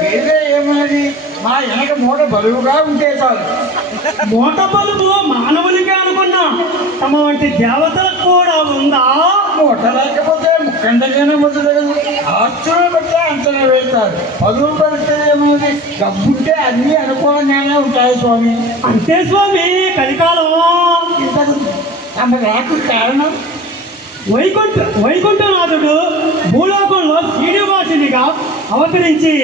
వేరే ఏమన్నది మా వెనక మూట బరువుగా ఉంటే చాలు. మూట బలుపు మానవునికే అనుకున్నా, తమ వంటి దేవతలకు కూడా ఉందా? మూట లేకపోతే ముక్కండగానే ముద్దలేదు. ఆస్తులు బట్టి అంచనా వేస్తారు. పదువు పడితే ఏమన్నది డబ్బుంటే అన్నీ అనుకూలంగానే ఉంటాయి స్వామి. అంతే స్వామి, కలికాలం. ఇంతకు తమ రాకు కారణం వైకుంఠనాథుడు భూలోకంలో శ్రీనివాసునిగా అవతరించి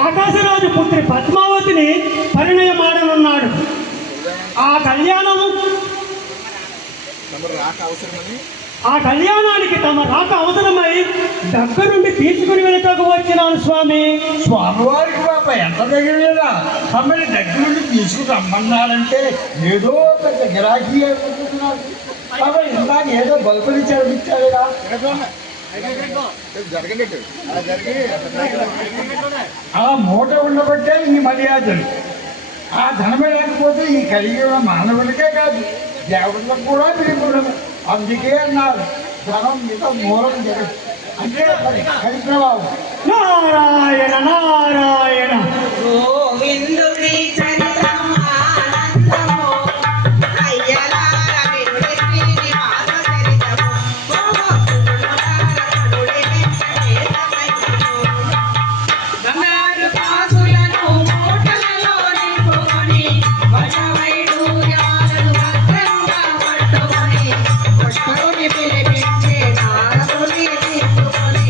ఆకాశరాజు పుత్రి పద్మావతిని పరిణయమాడనున్నాడు. ఆ కళ్యాణానికి తమ రాక అవసరమై దగ్గరుండి తీసుకుని వెనుకకు వచ్చినాను స్వామి. స్వామివారికి పాప ఎంత దగ్గర తమని దగ్గరుండి తీసుకుని రమ్మన్నారంటే ఏదో పెద్ద గిరాకీ అనుకుంటున్నారు. కాబట్టి ఇందాక ఏదో బల్బులు ఇచ్చాడుగా. ఆ మూట ఉండబట్టే ఈ మర్యాదలు. ఆ ధనమే లేకపోతే ఈ కలిగిన మానవులకే కాదు దేవతలకు కూడా పిలుపుడదు. అందుకే అన్నారు ధనం మీద మూలం జగత్ అంటే హరిప్రభావం. నారాయణ నారాయణ. గోవిందుడి చరితం ఆనందము బంగారు కాసులను మూటలలో నింపుకొని వశవైడూర్యాలను భద్రంగా పట్టుకొని పుష్పరుని పిలిపించి నారదుని తీసుకొని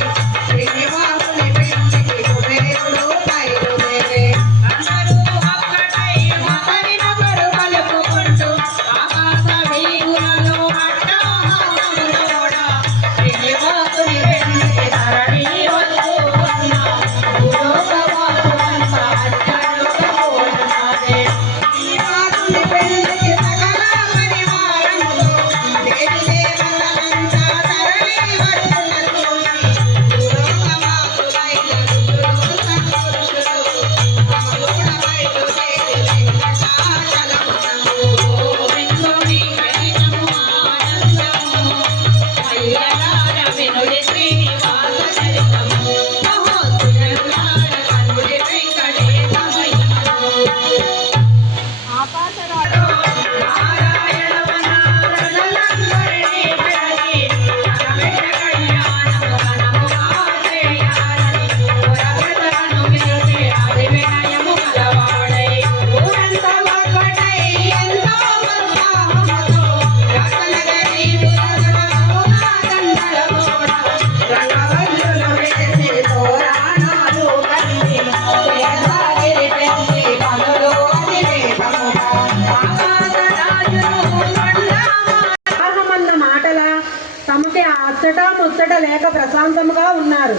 శ్రీనివాసుని పెంచి కుబేరుడు బయలుదేరే. అందరూ ఒక్కటై ఒకరినొకరు కలుపుకుంటూ ఆకాశ వీధులలో అట్టహాసములు కూడా శ్రీనివాసుని పెంచి ధరణి వస్తూ ఉన్న భూలోకవాసులంతా అచ్చరుగా పోతున్నదే. శ్రీనివాసుని పెంచికి సకల పరివారములు దేవి దేవతలంతా ధరణి వస్తున్న చూసి భూలోకవాసులైన ఋషులు సత్పురుషులు తమ కూడా బయలుదేరి వెంకటాచలమునందు గోవిందుని చరితము ఆనందము అయ్యలార వినుడి శ్రీనివాస చరితము మహోత్సవలార కనుడి వెంకటేశ మహిమను. నారాయణ వనారణలందరినీ పెరగి తనవెంట కళ్యాణము ఘనముగా చేయాలని పురప్రజలను పిలిచి అది వినయము గలవాడై ఊరంతా ఒక్కటై ఎంతో ఉత్సాహముతో రత్నగిరి విరగడముగా దండల కూడా రంగవల్లులు వేసి తోరణాలు కట్టి శేషాగిరి పెంచి కనులు అతివేగముగా ఆకాశరాజును కొండమన్న మాటల తమకి అచ్చట ముచ్చట లేక ప్రశాంతముగా ఉన్నారు.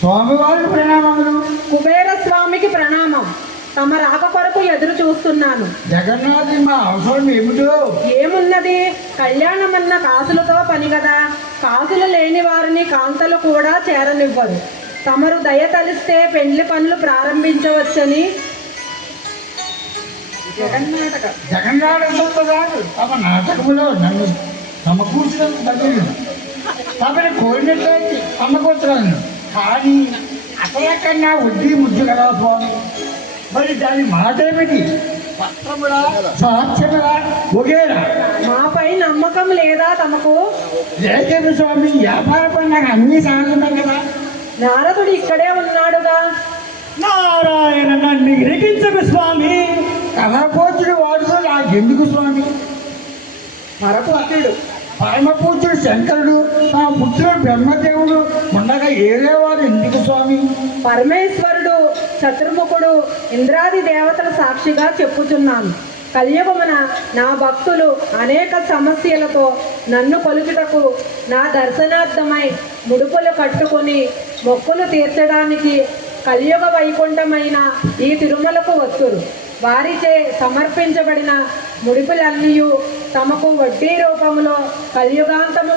స్వామివారికి ప్రణామములు. కుబేర స్వామికి ప్రణామం. తమ రాక కొరకు ఎదురు చూస్తున్నాను. జగన్నాథి మా అవసరం ఏమిటో? ఏమున్నది, కళ్యాణమన్న కాసులతో పని కదా. కాసులు లేని వారిని కాంతలు కూడా చేరనివ్వరు. తమరు దయ తలిస్తే పెండ్లి పనులు ప్రారంభించవచ్చని జగన్నాథ రాదు తమ నాటకములో నన్ను సమకూర్చినందుకు తగిన తమని కోరినట్లయితే సమకూర్చగలను. కానీ అసలకన్నా వడ్డీ ముద్దు కదా స్వామి. మరి దాని మాట ఏమిటి? పత్రములా సాక్ష్యములా ఒకేరా? మాపై నమ్మకం లేదా తమకు? లేదేమి స్వామి, వ్యాపార పండుగ అన్ని సాగుతున్నాయి కదా. నారదుడు ఇక్కడే ఉన్నాడుగా. నారాయణ, నన్ను ఇరికించకు స్వామి. కథపోతుడు వాడుతో నాకెందుకు స్వామి? మరపుత్రుడు పరమ పూజ్యుడు శంకరుడు తమ పుత్రుడు బ్రహ్మదేవుడు ఉండగా ఏరేవారు ఎందుకు స్వామి? పరమేశ్వరుడు చతుర్ముఖుడు ఇంద్రాది దేవతల సాక్షిగా చెప్పుచున్నాను. కలియుగమున నా భక్తులు అనేక సమస్యలతో నన్ను కొలుచుటకు నా దర్శనార్థమై ముడుపులు కట్టుకొని మొక్కులు తీర్చడానికి కలియుగ వైకుంఠమైన ఈ తిరుమలకు వత్తురు. వారిచే సమర్పించబడిన ముడుపులన్నీ తమకు వడ్డీ రూపంలో కలియుగాంతము